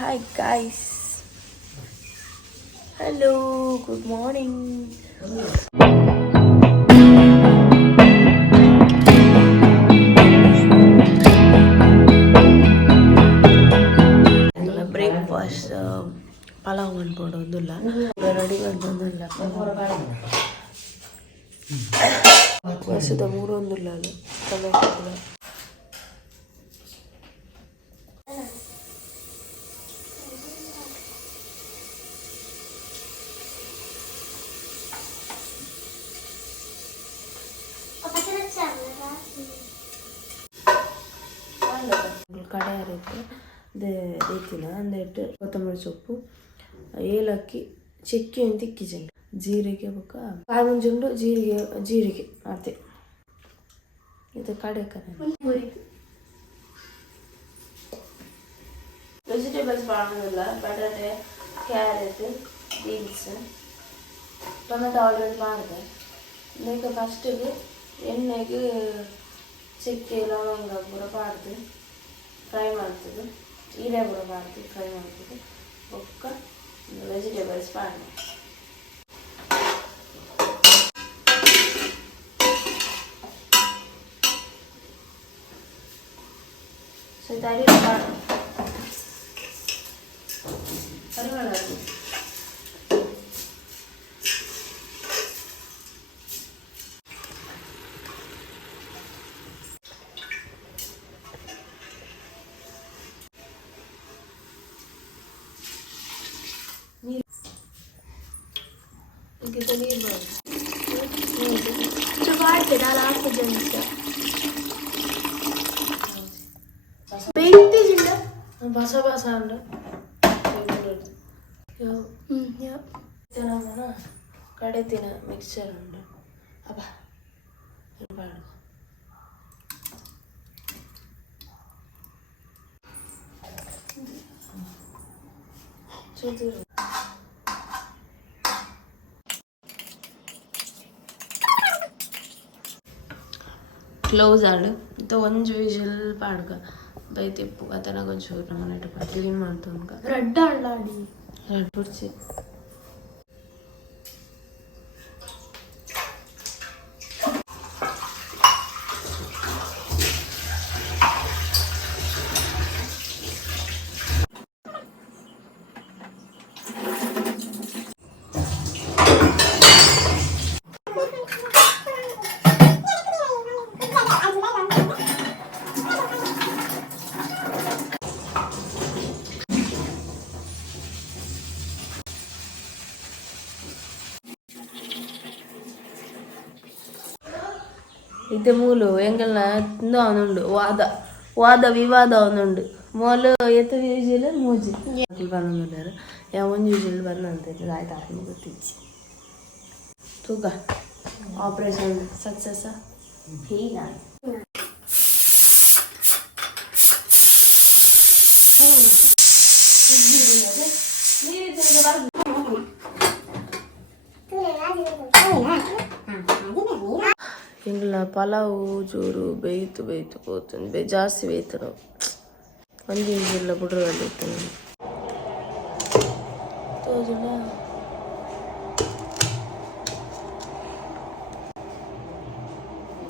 Hi guys. Hello, good morning. Breakfast pulao ಮಾಡ್ಕೊಡೋದಿಲ್ಲ ready ಮಾಡ್ಕೊಂಡಲ್ಲ ವಯಸ್ಸದ ಮೂರೊಂದಿಲ್ಲ ಅದು ಟೊಮೆಟೊ ಕಡೆ ಇರುತ್ತೆ ದೇತಿನ ಅಂದಿಟ್ಟು ಕೊತ್ತಂಬರಿ ಸೊಪ್ಪು ಏಲಕ್ಕಿ ಚಕ್ಕೆ ಅಂತ ಇಕ್ಕಿಜಂಡು ಜೀರಿಗೆ ಬೊಕ್ಕ ಕಾಯಿ ಮುಂಜುಂಡು ಜೀರಿಗೆ ಅದೇ ಇದು ಕಡೆ ವೆಜಿಟೇಬಲ್ಸ್ ಮಾಡೋದಿಲ್ಲ ಬಟಾಟೆ ಕ್ಯಾರೆಟ್ ಬೀನ್ಸ್ ಟೊಮೆಟೊ ಆಲ್ರೆಡಿ ಮಾಡಿದೆ ಈಗ ಫಸ್ಟಿಗೆ ಎಣ್ಣೆಗೆ ಚಕ್ಕೆ ಲವಂಗ ಕೂಡ ಪಾಡ್ದು ಫ್ರೈ ಮಾಡ್ತದೆ ಹೀರೆ ಕೂಡ ಪಾಡ್ದು ಫ್ರೈ ಮಾಡ್ತದೆ ಒಕ್ಕ ವೆಜಿಟೇಬಲ್ಸ್ ಪಾಡ್ದು ಸೊ ತರಿ ಪಾಡು ಪರಿಮಳ kita lihat, coba aja dalam apa jenisnya. Beti juga, bahasa anda. Ya. Tina mana? Kade tina mixer anda. Apa? Ini Sudah. Close ಆಡು ಮತ್ತು ಒಂದು ವಿಷಲ್ ಪಾಡ್ಕ ಬೈತಿಪ್ಪು ಅದನ್ನ ಒಂಚೂರು ನಮ್ಮನೆ ಕ್ಲೀನ್ ಮಾಡ್ತೋನ್ಕ ರೆಡ್ ಆಡಿ ರೆಡ್ ಬಿಡ್ಸಿ ಇದು ಮೂಲು ಎಂಗಲ್ನ ಇಂದು ಅವನುಂಡು ವಾದ ವಿವಾದ ಅವನುಂಡು ಮೂಲು ಎತ್ತ ವಿಜಿಲ್ ಮೂಜಿ ಬಂದಿದ್ದಾರೆ ಯಾವ ಒಂದು ವಿಜಿಲ್ ಬಂದಂತ ಆಯ್ತು ಆಯ್ತು ಗೊತ್ತಿಚ್ಚಿ ತೂಕ ಆಪರೇಷನ್ ಸಕ್ಸಸ್ ఇంట్లో పలావు చూరు బెయ్యతు పోతుంది జాస్తి వేయతడం ಒಂದು ಇಂಜಿಲ್ಲ ಬುಡ್ರು ಅಲ್ಲಿರ್ತೀನಿ ತೋಜನ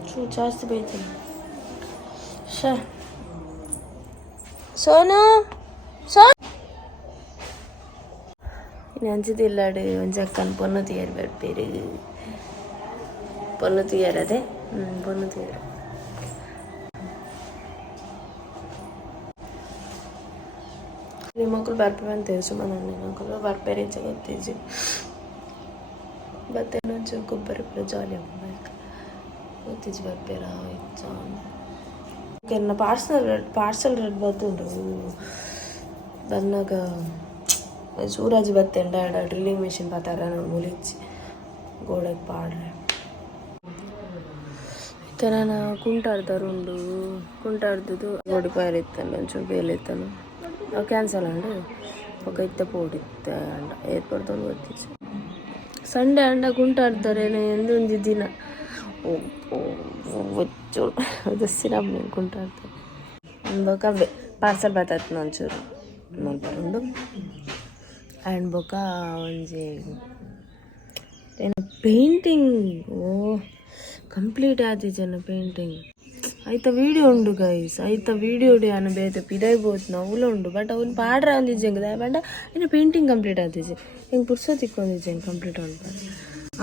ಚೂ ಜಾಸ್ತಿ ಬೇಯ್ತೀನಿ ಸೋನು ಇನ್ನು ಅಂಚಿದಿಲ್ಲಾಡು ಒಂಚಕ್ಕನ್ ಪೊನ್ನು ತೀಯರ್ ಬರ್ಬೇರು பொண்ணு தூயறதே பொண்ணு தூயற ಮಕ್ಕಳು ಬರ್ಪೇವೆ ಅಂತ ಸುಮ್ಮ ನನ್ನ ಮಕ್ಕಳು ಬರ್ಪೇರೆ ಗೊತ್ತಿಜ್ಜಿ ಮತ್ತೆ ಒಂಚೂರು ಗೊಬ್ಬರ ಜಾಲಿ ಆಗ್ಬೇಕು ಗೊತ್ತಿಜ್ಜಿ ಬರ್ಪೇರ ಇನ್ನ ಪಾರ್ಸಲ್ ರೆಡ್ ಬರ್ತುಂಡು ಬಂದಾಗ ಸೂರಜ್ ಬತ್ತೇಂಡ ಡ್ರಿಲ್ಲಿಂಗ್ ಮೆಷಿನ್ ಬರ್ತಾರ ನಾನು ಮುಲಿಚ್ಚಿ ಗೋಡೆಗೆ ಪಾಡ್ರೆ ನಾನು ಕುಂಟಾಡ್ದಾರುಂಡು ಕುಂಟಾಡ್ದು ಓಡಿಪಾಯರ್ ಇತ್ತಾನೆ ಒಂಚೂರು ಬೇಲೆ ಇತ್ತಾನು ಅವು ಕ್ಯಾನ್ಸಲ್ ಅಂಡು ఒక ಇತ್ತ ಪೋಡಿತ್ತ ಅಂಡ ಏರ್ಪಡ್ದವ್ರು ಗೊತ್ತಿತ್ತು ಸಂಡೆ ಅಂಡ ಕುಂಟಾಡ್ತಾರೆ ಎಂದೊಂದು ದಿನ ಒಚ್ಚೋಳು ದಸ್ಸಿನ ಕುಂಟಾಡ್ತಾರೆ ಕಬ್ಬೆ ಪಾರ್ಸಲ್ ಬರ್ತೈತೆ ಒಂಚೂರು ಮಲ್ಪುಂಡು ಆ್ಯಂಡ್ ಬೊಕ ಒಂಜಿ ಪೇಂಟಿಂಗ್ ಓ ಕಂಪ್ಲೀಟ್ ಆದಿಜನ ಪೇಂಟಿಂಗ್ ಐತ ವಿಡಿಯೋ ಉಂಡು ಗೈಸ್ ಐತ ವಿಡಿಯೋ ಅನ್ನ ಬೇತೆ ಪಿದೈ ಬೋತ್ನ ಅವಲ ಉಂಡು ಬಟ್ ಅವ್ನು ಪಾಡ್ರ ಅಂದಿಜ್ಜಂಗೆ ದಾಯಪಂಡ ಇನ್ನು ಪೇಂಟಿಂಗ್ ಕಂಪ್ಲೀಟ್ ಆದಿಜ್ಜೆ ಹಿಂಗೆ ಪುರ್ಸೋತಿಕ್ಕೊಂದಿಜ್ಜೆ ಕಂಪ್ಲೀಟ್ ಅನ್ಪಾರ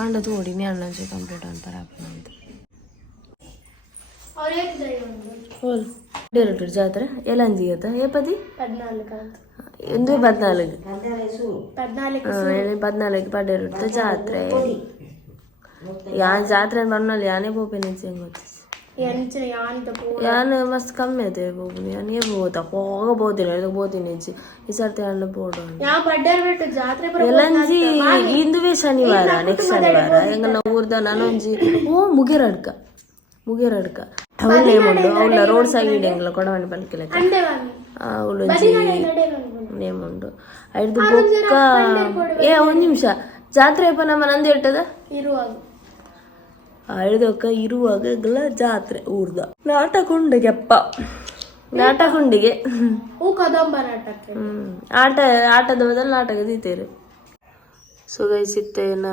ಆಂಡ ತೋಡಿ ನ್ಯಾಣಂಚೆ ಕಂಪ್ಲೀಟ್ ಅನ್ಪಾರ ಅಂತ ಹೋಲ್ ಡೇರಟ್ಟು ಜಾತ್ರೆ ಎಲಂಜಿ ಆತ ಏಪದಿ 14 ಪಡೇರುಟ್ಟು ಜಾತ್ರೆ ಯಾನ್ ಜಾತ್ರೆ ಬರ್ನಲ್ಲ ಯಾನೇ ಪೋಪೆ ನಿಜ ಗೊತ್ತಿಸ್ ಯಾನ್ ಮಸ್ತ್ ಕಮ್ಮಿ ಅದೇ ಹೋಗ್ನಿ ಯಾನೇ ಹೋದ ಹೋಗಬೋದಿಲ್ಲ ಬೋದಿನಿ ಇಜ್ಜಿ ಈ ಸರ್ತಿ ಅಣ್ಣ ಬೋಡು ಎಲ್ಲಂಜಿ ಇಂದುವೇ ಶನಿವಾರ ನೆಕ್ಸ್ಟ್ ಶನಿವಾರ ಎಂಗಲ್ಲ ಊರ್ದ ನಾನೊಂಜಿ ಓ ಮುಗೇರಡ್ಕ ಟೌನ್ ನೇಮ್ ಉಂಡು ಅವಳ ರೋಡ್ ಸೈಡ್ ಎಂಗ್ಲ ಕೊಡವಣಿ ಪಲ್ಕಿಲ್ಲ ಅವಳೊಂಜಿ ನೇಮ್ ಉಂಡು ಐದು ಬೊಕ್ಕ ಒಂದ್ ನಿಮಿಷ ಜಾತ್ರೆ ಅಪ್ಪ ನಮ್ಮ ನಂದು ಇರ್ತದ ಐದೊಕ್ಕ ಇರುವಾಗ ಜಾತ್ರೆ ಊರ್ದ ನಾಟಕ ಉಂಡಿಗೆ ಅಪ್ಪ ನಾಟಕ ಉಂಡಿಗೆ ಆಟದ ಬದಲು ನಾಟಕ ದೀತೇರು ಸುಗೈಸಿತ್ತೇನ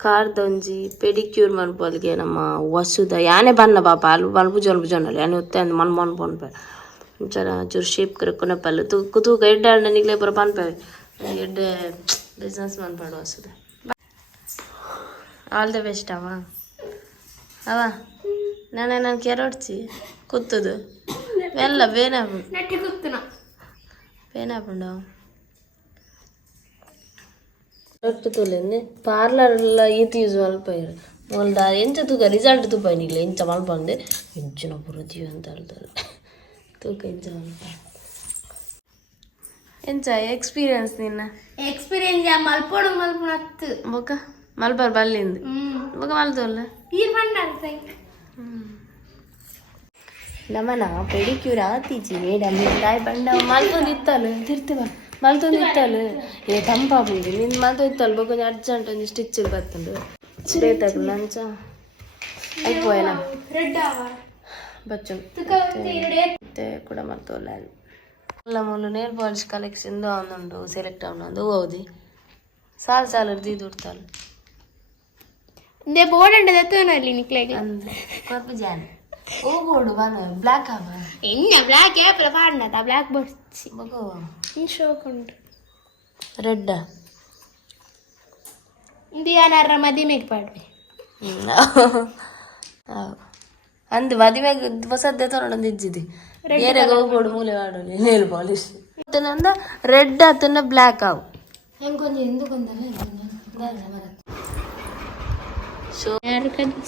ಕಾರ್ದೊಂಜಿ ಪೆಡಿಕ್ಯೂರ್ ಮಲ್ಪಲ್ಗೆ ನಮ್ಮ ವಸುದ ಯಾನೇ ಬನ್ನ ಪಾಪ ಅಲ್ಲಿ ಮಲ್ಪುಜೊಲ್ಲ ಯಾನೇ ಒತ್ತೆ ಅಂದ್ ಮನ್ ಪನ್ಪೆ ಒಂಚರ ಚೂರು ಶೇಪ್ ಕರ್ಕೊನೆ ಪಲ್ಲು ತೂಕ ಎಡ್ಡೆ ಅಂಡ ನಿಗ್ಲೇ ಪುರ ಪನ್ಪೇವೆ ಎಡ್ಡೆ ಬಿಸ್ನೆಸ್ ಮನ್ಪಾಡು ವಸುದ ಆಲ್ ದ ಬೆಸ್ಟ್ ಅವ ನಾನು ಕೆರೊಡ್ಸಿ ಕೂತದು ಎಲ್ಲ ಬೇನಾಪುಂಡ ರೊಟ್ಟು ತುಲೆಂದೆ ಪಾರ್ಲರ್ ಈತ ಯೂಸ್ ಮಲ್ಪೈರು ಮೊಲ್ದ ಎಂಚ ತೂಕ ರಿಸಲ್ಟ್ ತುಪ್ಪಾಯಿನಿಲ್ಲ ಎಂಚ ಮಲ್ಪಂದೆ ಎಂಚಿನ ಪುರತೀವಿ ಅಂತ ಹೇಳ್ತಾರೆ ತೂಕ ಎಂಚ ಮಲ್ಪ ಎಂಚ ಎಕ್ಸ್ಪೀರಿಯನ್ಸ್ ನಿನ್ನ ಎಕ್ಸ್ಪೀರಿಯನ್ಸ್ ಮಲ್ಪೊಡತ್ತು ಬೊಕ ಮಲ್ಪರ್ ಬಲ್ಲಿಂದ ಬೊಕ ಮಲ್ತೋಲ್ಲ ನಮ್ಮನ ಪೆಡಿಕ್ಯೂರ್ ಆತೀಚಿ ಮೇಡಮ್ ದಾಯ್ ಬಂಡ ಮಲ್ತೊಂದಿತ್ತಲ್ಲ ಮಲ್ತೊಂದಿತ್ತಲ್ಲ ಏ ತಂಪಾಪುಂಡು ನಿಂದು ಮಲ್ತೊಂದಿತ್ತಲ್ಲ ಬೊಕ ಅರ್ಜೆಂಟ್ ಒಂದು ಸ್ಟಿಚ್ ಬರ್ತಂಡು ಡೇಟ್ ಲಂಚ అయిపోయిన బచ్చు కూడా మర్తోలేదు ಮೂಲು ನೇಲ್ ಪಾಲಿಶ್ ಕಲೆಕ್ಷನ್ ಅವನುಂಡು ಸೆಲೆಕ್ಟ್ ಅವನದು ಓದಿ ಸಾಲು ದಿ ದುಡ್ತಾಳು ದೇ ಬೋರ್ಡ್ ಅಂಡ್ ದತ್ತನಲ್ಲಿ ನಿಕ್ಲೆಗೆ ಕೊರ್ಪು ಜಾನ್ ಓ ಬೋರ್ಡ್ ಬಂದ ಬ್ಲಾಕ್ ಆವ ಇನ್ನ ಬ್ಲಾಕ್ ಏಪಲ ಪಾಡ್ನದ ಬ್ಲಾಕ್ ಬೋರ್ಡ್ ಬಗೋ ಇನ್ ಶೋಕುಂಡು ರೆಡ್ ಇಂದಿಯಾನರ ಮದಿಮೆಗೆ ಪಾಡ್ವಿ ಅಂದು ಮದುವೆಗೆ ಹೊಸದ್ದೇ ತಗೊಂಡು ಇಜ್ಜಿದೆ ಏರೆಗೆ ಹೋಗ್ಬೋಡು ಮೂಲೆ ಮಾಡು ನೇಲ್ ಪಾಲಿಶ್ ಅಂದ ರೆಡ್ ಅತನ್ನ ಬ್ಲ್ಯಾಕ್ ಆವು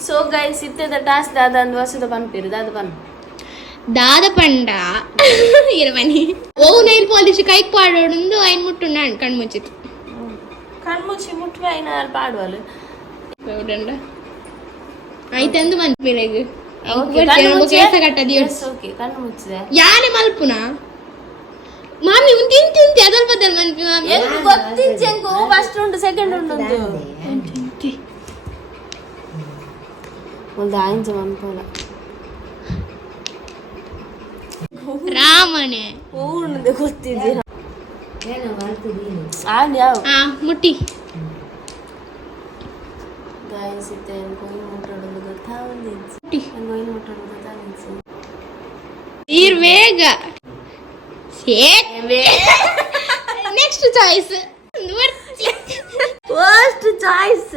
ಸೊ ಗೈಸ್ ಇತ್ತದ ಟಾಸ್ ದಾದ ಒಂದು ವರ್ಷದ ಪನ್ಪಿರು ದಾದ ಪನ್ ದಾದ ಪಂಡ ಇರವನಿ ಓ ನೈಲ್ ಪಾಲಿಶ್ ಕೈಗೆ ಪಾಡೋಡು ಐನ್ ಮುಟ್ಟು ನಾನು ಕಣ್ಮುಚ್ಚಿತ್ತು ಕಣ್ಮುಚ್ಚಿ ಮುಟ್ವೆ ಐನ ಪಾಡುವಲು ಹೌದಂಡ ಆಯ್ತಂದು ಮನ್ಪಿರೆಗ್ ಕಣ್ಣು ಮುಚ್ಚಿದೆ ಯಾನೆ ಮಲ್ಪುನ ಮಾಮಿ ತಿಂತಿ ಅದರ ಬದಲ್ ಮನ್ಪಿ ಮಾಮಿ ಗೊತ್ತಿಂಚೆಂಗು ಫಸ್ಟ್ ಉಂಟು ಸೆಕೆಂಡ್ ಉಂಟು ಒಂದು ಆಯ್ತು ಮನ್ಪಲ್ಲ ರಾಮನೆ ಹೂಣದೆ ಗೊತ್ತಿದೆ ಆನ್ ಯಾವ ಮುಟ್ಟಿ ಗೈಸ್ ಇತ್ತೆ ಕೊಯ್ಲು ಮುಟ್ಟೋದು ಗೊತ್ತಾವಂದಿತ್ತು ಕೊಯ್ಲು ಮುಟ್ಟೋದು ಗೊತ್ತಾವಂದಿತ್ತು ನೀರ್ ಬೇಗ next choice first choice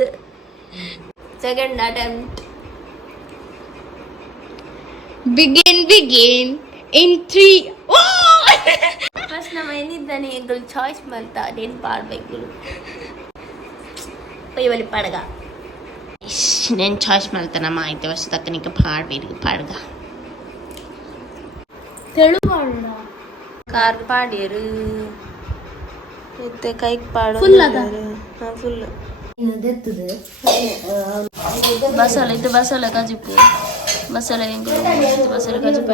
second attempt begin in 3 first ನಮ್ಮ ಏನಿದ್ದಾನೆ ಎಗಳು ಚಾಯ್ಸ್ ಮಾಡ್ತಾ ಅದೇನು ಪಾಡ್ಬೇಕು ಪೈವಲಿ ಪಡಗ నేను చాయిస్ వెళ్తానమ్మా అయితే వస్తే తక్క నీకు పాడుగా తెలుగు కార్ పాడారు అయితే కైకి పాడు ఫుల్ ಬಸಳೆ ಇದು ಬಸಳೆ ಕಜಿಪು ಬಸಳೆ ಬಸಳೆ ಕಜಿಪ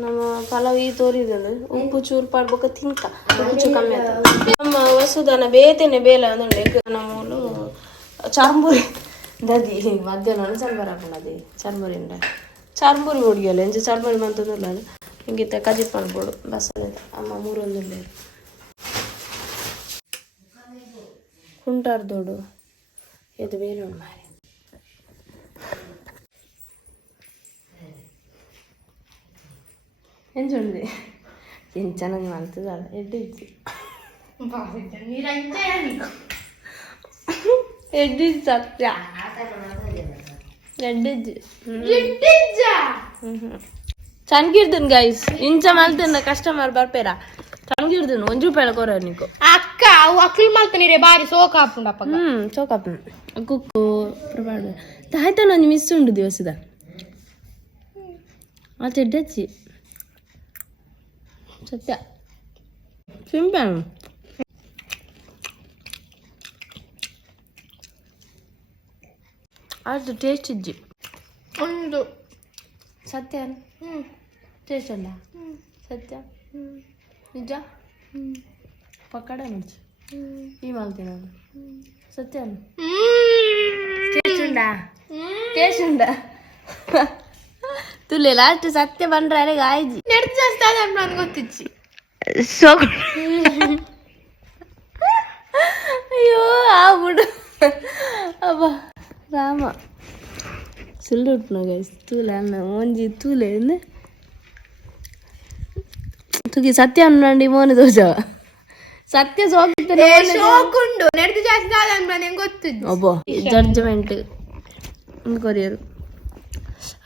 ನಮ್ಮ ಪಲಾವ್ ಈ ತೋರಿದಂದ್ರೆ ಉಪ್ಪು ಚೂರು ಪಾಡ್ಬೇಕು ತಿಂಕ ಉಪ್ಪು ಚೂರು ಕಮ್ಮಿ ಆಗ್ತದೆ ನಮ್ಮ ವಸುದನ ಬೇತೇನೆ ಬೇಲೆ ಅಂದುಂಡೆ ನಮ್ಮೂಲು ಚಾರ್ಮುರಿ ದದಿ ಮಧ್ಯಾಹ್ನ ಚರ್ಮರಿ ಹಾಕೊಂಡದಿ ಚಾರ್ಮುರಿ ಉಂಡ ಚಾರ್ಮುರಿ ಹೊಡಿಯಲ್ಲ ಎಂಜ ಚಾರ್ಮುರಿ ಮಂತದಲ್ಲ ಹಿಂಗಿತ್ತ ಕಜಿಪ್ ಮಾಡ್ಬೋಡು ಬಸ್ಸಲ್ಲಿ ಅಮ್ಮ 3 లేదు ಕುಂಟಾರ್ದೋಡು ಇದು ಬೇರೆ ಉಂಟು ಮಾರಿ ಎಂಜುಂಡಿ ಏನು ಚೆನ್ನಾಗಿ ಮಾಡ್ತದಲ್ಲ ಎಡ್ಡಿಜ್ಜಿ ಎಡ್ಡಿಜ್ಜಿ ಸತ್ಯ ಎಡ್ಡಿಜ್ಜಿ ಚನ್ಗಿರ್ದನ್ ಗೈಸ್ ಇಂಚ ಮಲ್ತಂದ ಕಸ್ಟಮರ್ ಬರ್ಪೇರ ಚನ್ಗಿರ್ದನ್ 1 ರೂಪಾಯಿ ಕೊರ ನೀಕು ಅಕ್ಕ ಅವು ಅಕ್ಲಿ ಮಲ್ತನಿರೆ ಬಾರಿ ಸೋಕಾಪುಂಡಪ್ಪ ಸೋಕಾಪು ಕುಕ್ಕು ಪ್ರಭಾಡ ತಾಯ್ತ ನಾನು ಮಿಸ್ ಉಂಡು ದಿವಸದ ಮತ್ತೆ ಎಡ್ಡಜ್ಜಿ ಸತ್ಯ ಸಿಂಪಲ್ ಅದು ಟೇಸ್ಟ್ ಇಜ್ಜಿ ಒಂದು ಸತ್ಯ ಟೇಸ್ಟ್ ಅಲ್ಲ ಸತ್ಯ ನಿಜ ಪಕ್ಕಡ ಮಿರ್ಚಿ ಈ ಮಾಡ್ತೀನಿ ನಾನು ಸತ್ಯ ಟೇಸ್ಟ್ ಉಂಡಾ ಟೇಸ್ಟ್ ಉಂಡಾ ತುಲೆ ಲಾಸ್ಟ್ ಸತ್ಯ ಬಂದ್ರೆ ಗಾಯ್ಜಿ ನೆಡ್ದು ಜಾಸ್ತಿ ಆದ ನನ್ಗೆ ಗೊತ್ತಿಚ್ಚಿ ಸೊ ಅಯ್ಯೋ ಆ ಬಿಡು ಅಬ್ಬ ರಾಮ ಸುಳ್ಳು ಉಟ್ನ ಗೈಸ್ ತೂಲೆ ಅನ್ನ ಒಂಜಿ ತೂಲೆ ತುಗಿ ಸತ್ಯ ಅನ್ನಂಡಿ ಮೋನ ದೋಷ ಸತ್ಯ ಸೋಕುಂಡು ನೆಡ್ದು ಜಾಸ್ತಿ ಆದ ನಂಗೆ ಗೊತ್ತಿದ್ದು ಒಬ್ಬ ಜಡ್ಜ್ಮೆಂಟ್ ಕೊರಿಯರು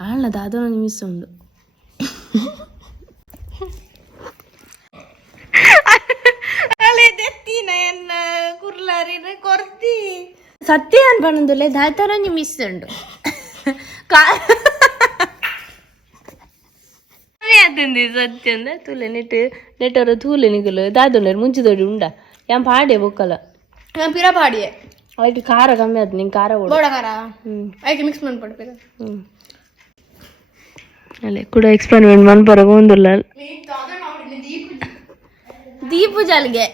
ಆಳ್ನದ ಅದೊಂದು ಮಿಸ್ ಉಂಡು ಸತ್ಯ ಅನ್ಪಣ್ಣದುಲೆ ದಾಯ್ತಾರಂಜಿ ಮಿಸ್ ಉಂಡು ಅದಂದಿ ಸತ್ಯ ಅಂದ ತೂಲೆ ನೆಟ್ಟರ ತೂಲೆ ನಿಗಲು ದಾದೊಂಡರು ಮುಂಚಿದೋಡಿ ಉಂಡ ಯಾನ್ ಪಾಡೆ ಬೊಕ್ಕಲ ಪಿರ ಪಾಡಿಯೇ ಅದಕ್ಕೆ ಖಾರ ಕಮ್ಮಿ ಆಯ್ತು ನಿಂಗೆ ಖಾರ ಬೋಡ ಖಾರ ಅದಕ್ಕೆ ಮಿಕ್ಸ್ ಮಾಡ್ಬಿಡ್ಬೇಕು ಅಲ್ಲೇ ಕೂಡ ಎಕ್ಸ್ಪೆರಿಮೆಂಟ್ ಮನ್ಪರಗ ಒಂದಿಲ್ಲ ದೀಪು ಜಾಲಿಗೆ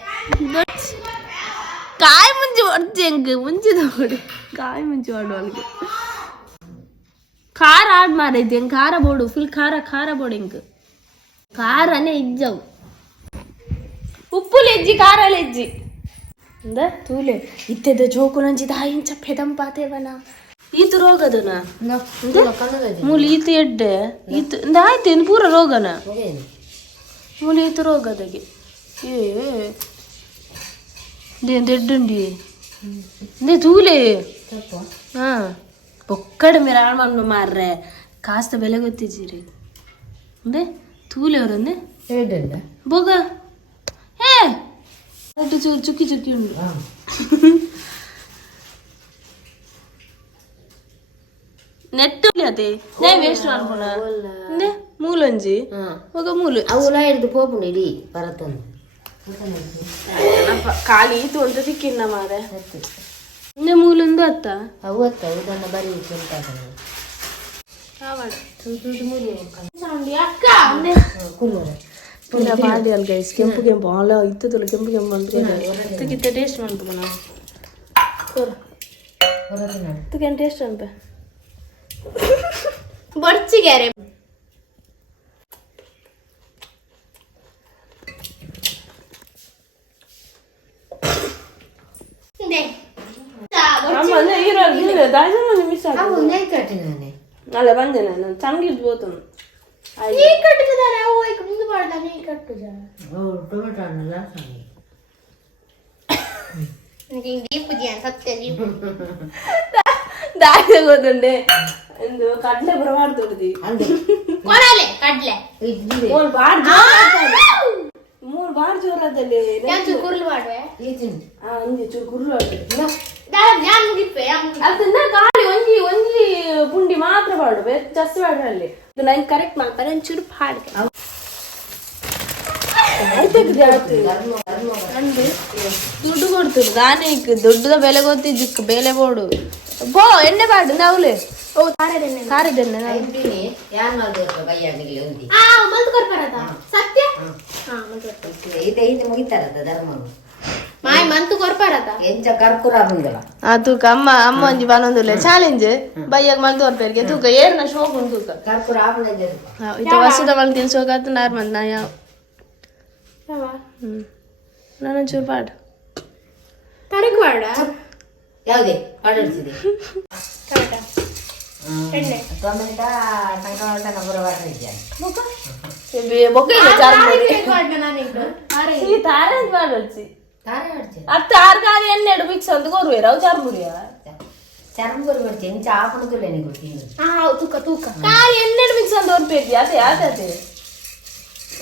ಕಾಯಿ ಮುಂಚೆ ಹೊಡ್ತಿ ಹೆಂಗೆ ಮುಂಚಿದ ಹೊಡಿ ಕಾಯಿ ಮುಂಚೆ ಹೊಡು ಅಲ್ಲಿಗೆ ಖಾರ ಆಡ್ ಮಾರೈತಿ ಹೆಂಗೆ ಖಾರ ಬೋಡು ಫುಲ್ ಖಾರ ಬೋಡು ಹೆಂಗೆ ಖಾರನೇ ಇಜ್ಜವು ಉಪ್ಪುಲೆ ಹೆಜ್ಜಿ ಖಾರಲ್ಲ ಹೆಜ್ಜಿ ಅಂದ ತೂಲೆ ಇತ್ತೆದ ಜೋಕು ನಂಜಿ ಇಂಚ ಪೆದಂಪಾತೇವನ ಈತ ರೋಗದನ ಮೂಲ ಈತ ಎಡ್ಡೆ ಈತ ಆಯ್ತೇನು ಪೂರ ರೋಗನ ಮೂಲ ಈತ ರೋಗದಗೆ ದೆಡ್ಡುಂಡಿ ನೇ ತೂಲೆ ಹಾ ಒಕ್ಕಡ ಮೇರೆ ಆಳ್ಮಣ್ಣು ಮಾರ್ರೆ ಕಾಸ್ತ ಬೆಲೆ ಗೊತ್ತಿದ್ದೀರಿ ಅಂದೆ ತೂಲೆ ಅವರಂದೆ ಬೋಗ ಹೇ ಅದು ಚುಕ್ಕಿ ಚುಕ್ಕಿ ಉಂಟು ನೆಟ್ಟು ಅದೇ ನೇ ವೇಸ್ಟ್ ಮಾಡ್ಬೋಣ ಅಂದೆ ಮೂಲಂಜಿ ಹೋಗ ಮೂಲು ಅವಳ ಹಿಡಿದು ಪೋಪುಂಡು ಇಡೀ ಬರತ್ತೊಂದು ಖಾಲಿ ಇದು ಅಂತ ಸಿಕ್ಕಿನ್ನ ಮಾರೆ ಇನ್ನೇ ಮೂಲೊಂದು ಅತ್ತ ಅವು ಅತ್ತ ಇದನ್ನ ಬರೀ ಮಾಡಿ ಅಲ್ ಗೈಸ್ ಕೆಂಪು ಕೆಂಪು ಅಲ್ಲ ಇತ್ತದಲ್ಲ ಕೆಂಪು ಕೆಂಪು ಅಂತ ಕಿತ್ತ ಟೇಸ್ಟ್ ಮಾಡ್ಬೇಕು ನಾವು ಟೇಸ್ಟ್ ಅಂತ ಬಡ್ಚಿಗ್ಯಾರೆ ಅಲ್ಲ ಬಂದೆ ನಾನು ಚಂಗಿದ್ದು ಹೋತು ನೀ ಕಟ್ಟುದಾರೆ ಅವು ಮುಂದೆ ಬಾಳ ನೀ ಕಟ್ಟು ಜಾ ಟೊಮೆಟೊ ಹಣ್ಣಲ್ಲ ನನಗೆ ದೀಪು ಜ್ಞಾನ ಸತ್ಯ ದೀಪು ದಾಯ ಗೊತ್ತುಂಡೆ ಎಂದು ಕಡ್ಲೆ ಬರ ಮಾಡ್ತೊಡ್ದಿ ಕೊಡಲೆ ಕಡ್ಲೆ ಮೂರ್ ಬಾರ್ ಜೋರದಲ್ಲಿ ಕುರ್ಲು ಮಾಡುವೆ ಅಂಜಿ ಚೂರು ಕುರ್ಲು ನಾನು ಮುಗಿಪೆ ಅದನ್ನ ಖಾಲಿ ಒಂಜಿ ಪುಂಡಿ ಮಾತ್ರ ಬಾಡು ಜಾಸ್ತಿ ಬಾಡ್ರೆ ಅಲ್ಲಿ ನಂಗೆ ಕರೆಕ್ಟ್ ಮಾಡ್ತಾರೆ ಒಂಚೂರು ಹಾಡ್ಗೆ ಅಂದು ದುಡ್ಡು ಕೊಡ್ತೀರಿ ದಾನಿಕ್ ದುಡ್ಡದ ಬೆಲೆ ಗೊತ್ತಿದ್ದಕ್ಕೆ ಬೆಲೆ ಬೋಡು ಬೋ ಎಣ್ಣೆ ಬಾಡು ನಾವ್ಲೆ ಓ ಖಾರದೆಣ್ಣೆ ಯಾರು ಮಾಡಿದ್ರು ಕೈಯಾಡಿಗೆ ಉಂಟಿ ಮಲ್ತು ಕೊಡ್ಬಾರದ ಸತ್ಯ ಇದು ಮುಗಿತಾರದ ಧರ್ಮ ಮಾಯ್ ಮಂತು ಕೊರ್ಪಾರತ ಎಂಚ ಕರ್ಕುರ ಬಂದಲ್ಲ ಆ ತೂಕ ಅಮ್ಮ ಒಂಜಿ ಬಾನೊಂದುಲ್ಲೆ ಚಾಲೆಂಜ್ ಬಯ್ಯಾಗ ಮಲ್ದು ಬರ್ಪೇರಿಗೆ ತೂಕ ಏರ್ನ ಶೋಕ್ ಉಂಟು ತೂಕ ಕರ್ಕುರ ಆಪಣೆ ಇದು ವರ್ಷದ ಮಲ್ತಿನ ಶೋಕ ಆತು ನಾರ್ ಮಂತ್ ನಾ ಯಾವ ನಾನೊಂಚೂರು ಪಾಡು ತನಕ ಮಾಡ ಯಾವ್ದೇ ಆಡಿಸಿದೆ ಎಣ್ಣೆ ಟೊಮೆಟ ಟೊಮೆಟ ಬರ ಬಾಟ್ರಿದ್ಯಾ ಬೊಕ್ಕ ನಾನಿಟ್ಟು ತಾರೇಂಜ್ ಮಾಡೊಚ್ಚಿ ತಾರೆ ಆಡ್ತೀನಿ ಅತ್ತ ಆರ್ಗಾದ ಎಣ್ಣೆಡು ಮಿಕ್ಸ್ ಅಂತ ಕೊರುವೇರ ಅವು ಚಾರ್ಮುರಿಯ ಚರ್ಮ ಬರಿ ಬರ್ತೀನಿ ಎಂಚ ಆಪಣದಿಲ್ಲ ನೀ ಗೊತ್ತೀನಿ ತೂಕ ತೂಕ ಕಾರಿ ಎಣ್ಣೆಡು ಮಿಕ್ಸ್ ಅಂತ ಹೊರ್ಪೇರಿ ಅದೇ ಅದೇ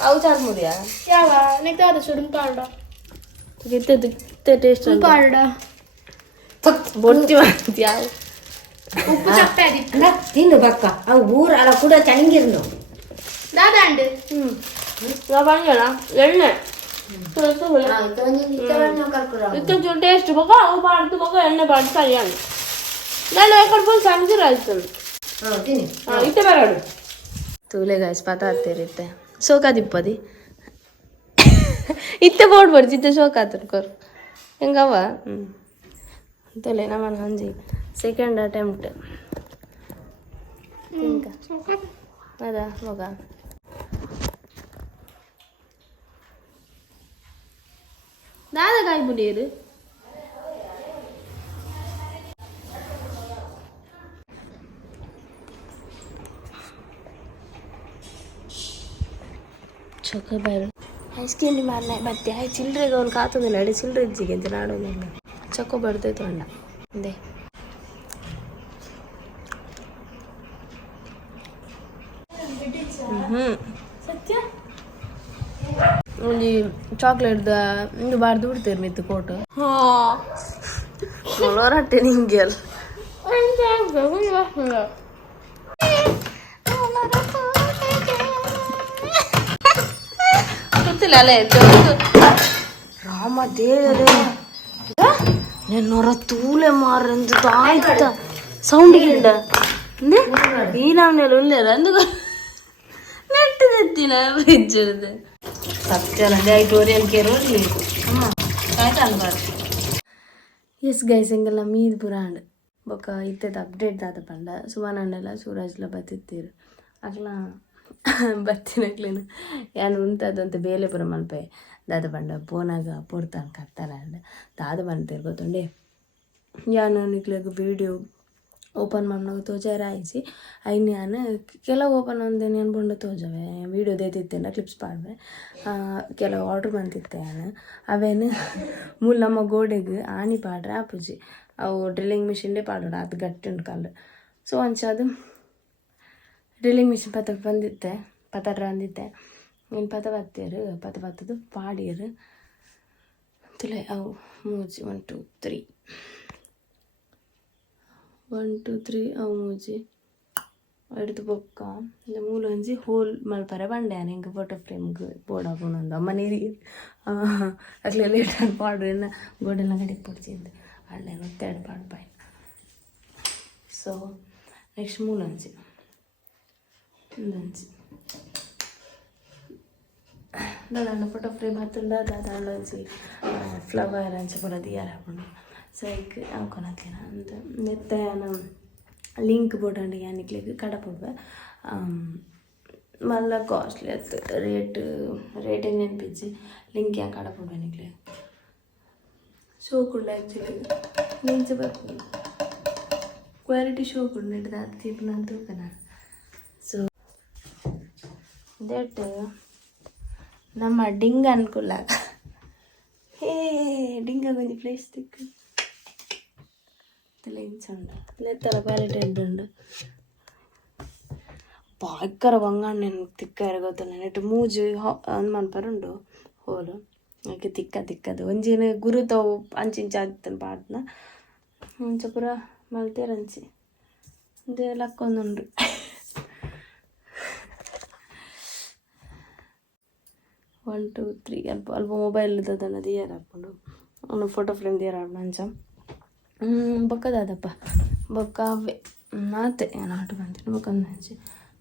ಅವು ಚಾರ್ಮುರಿಯ ಯಾವ ನೆಕ್ಸ್ಟ್ ಅದು ಸುಡುಂ ಪಾಡ ಗಿತ್ತೆ ಟೇಸ್ಟ್ ಪಾಡ ಬೊಟ್ಟಿ ಮಾಡ್ತಿ ಯಾವ ಉಪ್ಪು ಚಪ್ಪೆ ಆದಿತ್ತು ಅಲ್ಲ ತಿನ್ನು ಬಕ್ಕ ಅವು ಊರ ಅಲ್ಲ ಕೂಡ ಚಂಗಿರ್ನು ದಾದಾಂಡ್ ಬಂಜಣ ಎಣ್ಣೆ ಕರ್ಕುರ ಇತ್ತು ಟೇಸ್ಟ್ ಬೊಕ್ಕ ಅವು ಪಾಡ್ತು ಬೊಕ್ಕ ಎಣ್ಣೆ ಪಾಡ್ತು ಸರಿಯಾಗಿ ನಾನು ಯಾಕಡೆ ಫುಲ್ ಸಂಜೀರ ಆಯ್ತು ತಿನ್ನಿ ಇತ್ತೆ ಬರಡು ತೂಲೆ ಗಾಯ್ಸ್ ಪತ ಹತ್ತಿರಿತ್ತೆ ಸೋಕಾದಿಪ್ಪದಿ ಇತ್ತೆ ಬೋರ್ಡ್ ಬರ್ತಿತ್ತೆ ಸೋಕಾತ್ರ ಕೊರು ಹೆಂಗವ ತೂಲೆ ನಮ್ಮನ ಹಂಜಿ ಸೆಕೆಂಡ್ ಅಟೆಂಪ್ಟ್ ಅದಾ ಹೋಗ ದಾದ ಕಾಯಿ ಬುಡಿಯರು ಚೊಕ್ಕ ಬೇರೆ ಐಸ್ ಕ್ರೀಮ್ ಮಾರನೆ ಬತ್ತೆ ಹಾಯ್ ಚಿಲ್ಲರೆಗೆ ಅವ್ನು ಕಾತದಿಲ್ಲ ಅಡಿ ಚಿಲ್ಲರೆ ಇಜ್ಜಿಗೆ ಅಂತ ನಾಡೋದಿಲ್ಲ ಚೊಕ್ಕ ಬರ್ತೈತೆ ಅಣ್ಣ ಅಂದೆ ಸತ್ಯ ಒಂಜಿ ಚಾಕ್ಲೇಟ್ದ ಇಂದು ಬಾರ್ದು ಬಿಡ್ತೇವೆ ಮಿತ್ತು ಕೋಟು ಹೊರಟ್ಟೆ ನಿಂಗೆ ಅಲ್ಲ ಗೊತ್ತಿಲ್ಲ ಅಲ್ಲೇ ರಾಮ ದೇವರೇ ನೆನ್ನೊರ ತೂಲೆ ಮಾರಂದು ಆಯ್ತ ಸೌಂಡ್ ಗಿಂಡ ಈ ನಮ್ನೆಲ್ಲ ಉಳ್ಳೇರ ಅಂದು ನೆಟ್ಟು ನೆತ್ತಿನ ಫ್ರಿಜ್ ಇರುತ್ತೆ ಸತ್ಯ ಐಟೋರಿಯಲ್ ಕೇರ್ ಆಯ್ತು ಅನ್ಬಾರ್ದು ಎಸ್ ಗೈಸ್ ಹಿಂಗೆಲ್ಲ ಮೀದ್ ಪುರಾಂಡ್ ಬೊಕ್ಕ ಇತ್ತದ ಅಪ್ಡೇಟ್ ದಾದ ಪಂಡ ಸುವರ್ಣಲ್ಲ ಸೂರಜ್ಲ ಬತ್ತಿತ್ತೀರು ಅಕ್ಲ ಬತ್ತಿನಕ್ಲೇನು ಏನು ಉಂಟದಂತ ಬೇಲೆ ಪುರ ಮಲ್ಪೆ ದಾದ ಪಂಡ ಫೋನಾಗ ಪೊಡ್ತಾನೆ ಕತ್ತಾರ ದಾದ ಬಂತೇರು ಗೊತ್ತುಂಡೆ ಯಾನು ನಿಕ್ಲೆಗ್ ವಿಡಿಯೋ ಓಪನ್ ಮಾಡ್ನಾಗ ತೋಜಾರ ಆಯಿಸಿ ಐನು ನಾನು ಕೆಲವು ಓಪನ್ ಅಂದೇನು ಏನು ಬಂದು ತೋಜವೆ ವೀಡಿಯೋ ದೇತಿತ್ತೇನೆ ಕ್ಲಿಪ್ಸ್ ಪಾಡ್ವೆ ಕೆಲವು ಆರ್ಡ್ರ್ ಬಂತಿತ್ತೆ ನಾನು ಅವೇನು ಮೂಲ ನಮ್ಮ ಗೋಡೆಗೆ ಆಣಿ ಪಾಡ್ರೆ ಆಪುಜಿ ಅವು ಡ್ರಿಲ್ಲಿಂಗ್ ಮಿಷಿನ್ದೇ ಪಾಡೋಣ ಅದು ಗಟ್ಟಿ ಉಂಟು ಕಾಲು ಸೊ ಅಂಚ ಅದು ಡ್ರಿಲ್ಲಿಂಗ್ ಮಿಷಿನ್ ಬಂದಿತ್ತೆ ಪತಡ್ರ ಅಂದಿತ್ತೆ ಏನು ಪತ ಬತ್ತೇರು ಪತ ಬತ್ತದು ಪಾಡಿಯರು ತುಲೆ ಅವು ಮೂಜಿ 1 2 3 1 2 3 ಅವು ಮೂಜಿ ಹಿಡ್ದು ಬೊಕ್ಕ ಇಲ್ಲ ಮೂಲ ಒಂಜಿ ಹೋಲ್ ಮಲ್ಪರೆ ಬಂಡ್ಯಾನ ಹಿಂಗೆ ಫೋಟೋ ಫ್ರೇಮ್ಗೆ ಬೋರ್ಡ್ ಹಾಕೊಂಡೊಂದು ಅಮ್ಮ ನೀರಿಗೆ ಅಗ್ಲೆ ಲೇಟ್ ಆಗಿ ಪಾಡ್ರಿ ಗೋಡೆಲ್ಲ ಗಡಿಗೆ ಪಡ್ಸಿದ್ದು ಅಲ್ಲೇನು ಒತ್ತೆರಡು ಪಾಡು ಬಾಯ್ ಸೊ ನೆಕ್ಸ್ಟ್ ಮೂಲಂಜಿ ಒಂದೊಂಜಿ ದಾದಾಂಡ ಫೋಟೋ ಫ್ರೇಮ್ ಹತ್ತುಂಡ ದಾದಾಂಡ ಒಂಜಿ ಫ್ಲವರ್ ಅಂಚ ಪೂರ ದಿಯಾರ ಹಾಕೊಂಡು ಸೈಕ್ ಹಾಕೊಳಕ್ಲೇನ ಅಂತ ನೆತ್ತ ಲಿಂಕ್ ಬೋರ್ಡ್ ಯಾನಿಕ್ಲಿಗೆ ಕಡ ಪಡ್ವೆ ಮಲ್ಲ ಕಾಸ್ಟ್ಲಿ ಅತ್ತು ರೇಟ್ ನೆನಪಿಚ್ಚಿ ಲಿಂಕ್ ಯಾಕೆ ಕಡ ಪಡ್ವೆ ನಿಕ್ಲೆ ಶೋಕುಂಡ ಆ್ಯಕ್ಚುಲಿ ನಿಂಚೆ ಬರ್ತದೆ ಕ್ವಾಲಿಟಿ ಶೋಕುಂಡು ಹಿಡ್ದು ಅದು ತಿಪ್ಪನ ಅಂತ ನಾನು ಸೊ ದಟ್ ನಮ್ಮ ಡಿಂಗ ಅನ್ಕೂಲ ಹೇ ಡಿಂಗ ಕೊಂಚ ಪ್ಲೇಸ್ ತಿಕ್ಕು ತಲೆ ಇಂಚುಂಡು ಲೆತ್ತಲ ಕ್ವಾಲಿಟಿ ಉಂಟು ಭಯಂಕರ ಬಂಗಾಣ ತಿಕ್ಕ ಗೊತ್ತಿಲ್ಲ ನೆಟ್ಟು ಮೂಜು ಒಂದು ಮನ್ಪರುಂಡು ಹೋಲು ಅದಕ್ಕೆ ತಿಕ್ಕದು ಒಂಜಿನ ಗುರುತವು ಅಂಚಿಂಚ ಆಗ್ತಾನೆ ಪಾಡ್ನ ಒಂಚ ಪೂರ ಮಲ್ತೇರಂಚಿ ಅದೇ ಲಕ್ಕೊಂದುಂಡು ಒನ್ ಟು ತ್ರೀ ಅಲ್ಪ ಮೊಬೈಲ್ ಇದ್ದದನ್ನು ದಿಯಾರ ಹಾಕ್ಕೊಂಡು ಅವನು ಫೋಟೋ ಫ್ರೇಮ್ ದಿಯಾರ ಹಾಕೊಂಡು ಅಂಚ ಬೊಕ್ಕದಾದಪ್ಪ ಬೊಕ್ಕ ಅವೇ ಮಾತೆ ಏನು ಆಟ ಬಂತೀನಿ ಬೊಕ್ಕೊಂದು ಹಂಚಿ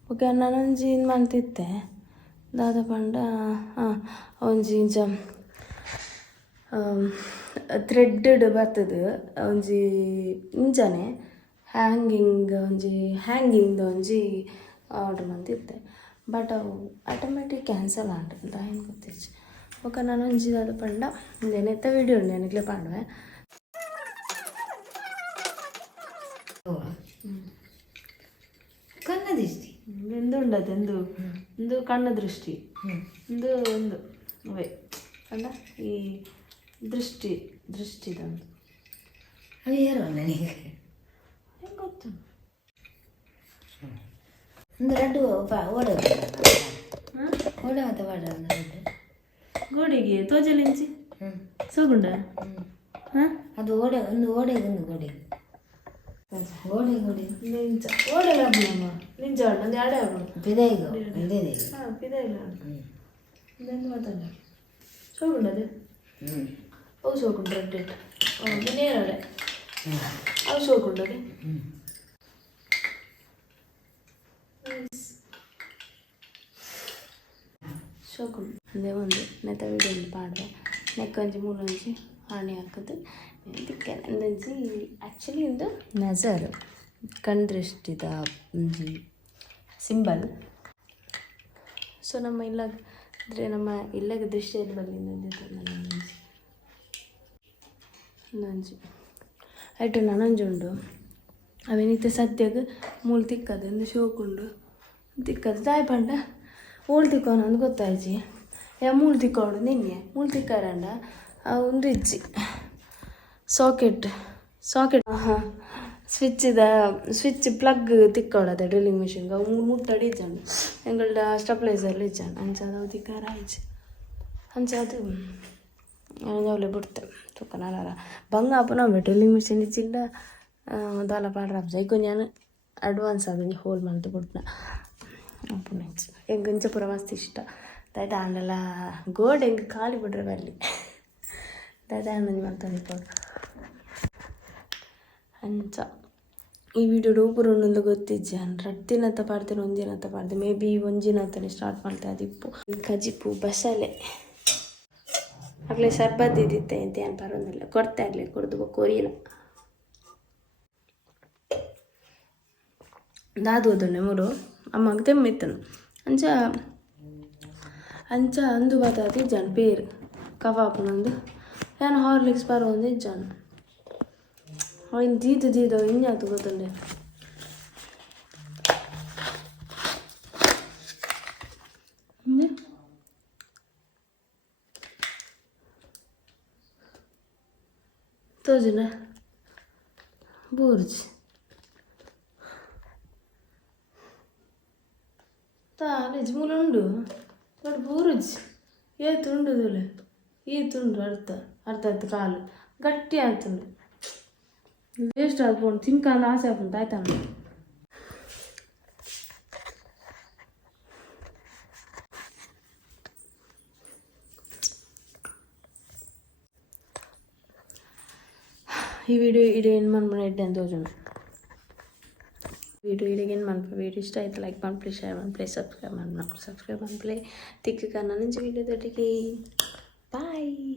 ಬೊಕ್ಕ ನಾನೊಂಜಿ ಇದು ಮಾಡ್ತಿದ್ದೆ ದಾದ ಪಂಡ ಒಂಜಿ ಇಂಚ ಥ್ರೆಡ್ಡ್ ಬರ್ತದೆ ಒಂಜಿ ಇಂಚನೆ ಹ್ಯಾಂಗಿಂಗ್ದ ಒಂಜಿ ಆರ್ಡ್ರ್ ಮಂತಿದ್ದೆ ಬಟ್ ಅವು ಆಟೋಮೆಟಿಕ್ ಕ್ಯಾನ್ಸಲ್ ಆಂಡ್ ಏನು ಗೊತ್ತಿಚ್ಚು ಓಕೆ ನಾನು ಒಂಜಿ ಅದು ಪಂಡ ನೆನೆತ್ತ ವೀಡಿಯೋ ಉಂಡು ನೆನಕ್ಲೆ ಪಾಡುವೆ ಕಣ್ಣ ದೃಷ್ಟಿ ಎಂದು ಉಂಡದು ಒಂದು ಕಣ್ಣ ದೃಷ್ಟಿ ಒಂದು ಅವೇ ಅಲ್ಲ ಈ ದೃಷ್ಟಿದೊಂದು ಅದು ಯಾರು ನನಗೆ ಹೆಂಗೆ ಗೊತ್ತು ಒಂದು ರಡ್ಡು ಓಡೆ ಓಡೆ ಮತ್ತೆ ಬಾಡ ಗೋಡೆಗೆ ತೋಜಲಿಂಚಿ ಸೋಗುಂಡ ಹಾಂ ಅದು ಓಡೆ ಒಂದು ಓಡೆಗೆ ಒಂದು ಗೋಡೆ ಗೋಡೆ ನಿಂಚ ಓಡೆಲ್ಲ ನಮ್ಮ ನಿಂಚ ಒಂದು ಎರಡೇ ಆಗ್ಬೋದು ಪಿದೈಗು ಇದೇ ಹಾಂ ಪಿದೆಲ್ಲ ಇದೆಂದು ಮಾತಾಡ ಸೋಗುಂಡದೆ ಅವು ಸೋಗುಂಡು ರೆಡ್ ನೇರಳೆ ಅವು ಸೋಗುಂಡದೆ ಸೋಗುಂಡು ಅದೇ ಒಂದು ನೆತ್ತ ವಿಡಿಯೋ ಪಾಡುವೆ ನೆಕ್ಕೊಂಜಿ ಮೂಲೊಂಜಿ ಆಣಿ ಹಾಕೋದು ಇದಕ್ಕೆ ಒಂದೊಂಜಿ ಆ್ಯಕ್ಚುಲಿ ಒಂದು ನಜರ್ ಕಣ್ ದೃಷ್ಟಿದ ಒಂಜಿ ಸಿಂಬಲ್ ಸೊ ನಮ್ಮ ಇಲ್ಲಗ ದೃಷ್ಟಿಯಲ್ಲಿ ಬಂದಿದ್ದು ಇನ್ನೊಂಜಿ ಆಯ್ತು ನಾನೊಂಜಿ ಉಂಡು ಅವೇನಿತ್ತೆ ಸದ್ಯಗೆ ಮೂಲು ತಿಕ್ಕದು ಒಂದು ಶೋಕುಂಡು ತಿಕ್ಕದು ದಾಯ್ ಪಂಡ ಮೂಳು ತಿಕ್ಕೋಣ ಅಂತ ಗೊತ್ತಾಯ್ಜಿ ಮೂಳು ತಿಕ್ಕೋಡು ನಿನ್ನೆ ಮೂಳು ತಿಕ್ಕಾರಂಡ ಒಂದು ಇಜ್ಜಿ ಸಾಕೆಟ್ ಹಾಂ ಸ್ವಿಚ್ ಪ್ಲಗ್ ತಿಕ್ಕೋಳದೆ ಡ್ರಿಲ್ಲಿಂಗ್ ಮಿಷಿನ್ಗೆ ಅವು ಮುಟ್ಟಡಿ ಇಜ್ಜಂಡು ಎಂಗಳ್ದ ಸ್ಟೆಪ್ಲೈಸರ್ಲು ಇಜ್ಜಂಡು ಅಂಚದು ಅವು ತಿಕ್ಕಾರ ಆಯ್ತು ಅಂಚದು ಅವಳೆ ಬಿಡ್ತೆ ತುಕ್ಕನಾರ ಬಂಗ ಅಪ್ಪನ ಡ್ರಿಲ್ಲಿಂಗ್ ಮಿಷಿನ್ ಇಜ್ಜಿಲ್ಲ ದಾಲ ಪಾಡ್ರ ಈಗ ನಾನು ಅಡ್ವಾನ್ಸ್ ಆಗಿ ಹೋಲ್ ಮಾಡ್ದು ಬಿಟ್ನ ಅಪ್ಪನ ಹೆಂಗಂಚ ಪೂರ ಮಸ್ತ್ ಇಷ್ಟ ದಾಯ್ತ ಆಂಡೆಲ್ಲ ಗೋಡೆ ಹೆಂಗೆ ಖಾಲಿ ಬಿಡ್ರೆ ಬರಲಿ ದಾಯ್ತ ಆಂಡಂಜಿ ಮಾತಾಡಿಕೊಂಡು ಅಂಚ ಈ ವಿಡಿಯೋ ಪೂರ ಒಂದೊಂದು ಗೊತ್ತಿಜ್ಜೆ ರಡ್ದಿನತ್ತ ಪಾಡ್ತೇನೆ ಒಂದಿನತ್ತ ಪಾಡ್ದೆ ಮೇ ಬಿ ಒಂಜಿನತ್ತನೇ ಸ್ಟಾರ್ಟ್ ಮಾಡ್ತಾ ಅದಿಪ್ಪು ಕಜಿಪ್ಪು ಬಸಳೆ ಆಗಲೇ ಶರ್ಬತ್ ಇದ್ದಿತ್ತೆ ಅಂತ ಏನು ಬರೋದಿಲ್ಲ ಕೊಡ್ತಾ ಇರಲಿ ಕುಡ್ದು ಕೊರಿಯಲ್ಲ ದಾದು ಹೋದಣ್ಣೆ ಮೂರು ಅಮ್ಮಗೆ ತೆಮ್ಮಿತ್ತನು ಅಂಚ ಅಂದು ಬತ್ತಾತಿ ಜನ ಪೇರು ಕವಾಪನೊಂದು ಏನು ಹಾರ್ಲಿಕ್ಸ್ ಬರೋದು ಇಜ್ಜಾನು ಅವನು ದೀದೋ ಇನ್ಯಾತು ಗೊತ್ತಂಡೆ ತೋಜನ ಬೂರ್ಜ್ ತಾಲೇಜ್ ಮೂಲ ಉಂಡು ಬಟ್ ಬೂರುಜ್ ಏತುಂಡು ದುಲೆ ಈತುಂಡು ಅರ್ಧ ಕಾಲು ಗಟ್ಟಿ ಆಯ್ತುಂಡು ವೇಸ್ಟ್ ಆಗ್ಬೋದು ತಿನ್ಕಂದು ಆಸೆ ಆಗ್ಬೋದು ಆಯ್ತಾ ಈ ವಿಡಿಯೋ ಇಡೀ ಏನು ಮಾಡ್ಬೋದು ಇಡ್ಡೆ ಅಂತ ತೋಜೋಣ ವಿಡಿಯೋ ಇಡಿಗೆ ಏನು ಮಾಡ್ಬೋದು ವಿಡಿಯೋ ಇಷ್ಟ ಆಯ್ತು ಲೈಕ್ ಮಾಡಿ ಪ್ಲೀಸ್ ಶೇರ್ ಮಾಡಿ ಪ್ಲೀಸ್ ಸಬ್ಸ್ಕ್ರೈಬ್ ಮಾಡಿ ಸಬ್ಸ್ಕ್ರೈಬ್ ಮಾಡಿ ಪ್ಲೇ ತಿಕ್ಕ ನನ್ನ ವಿಡಿಯೋದೊಟ್ಟಿಗೆ ಬಾಯ್.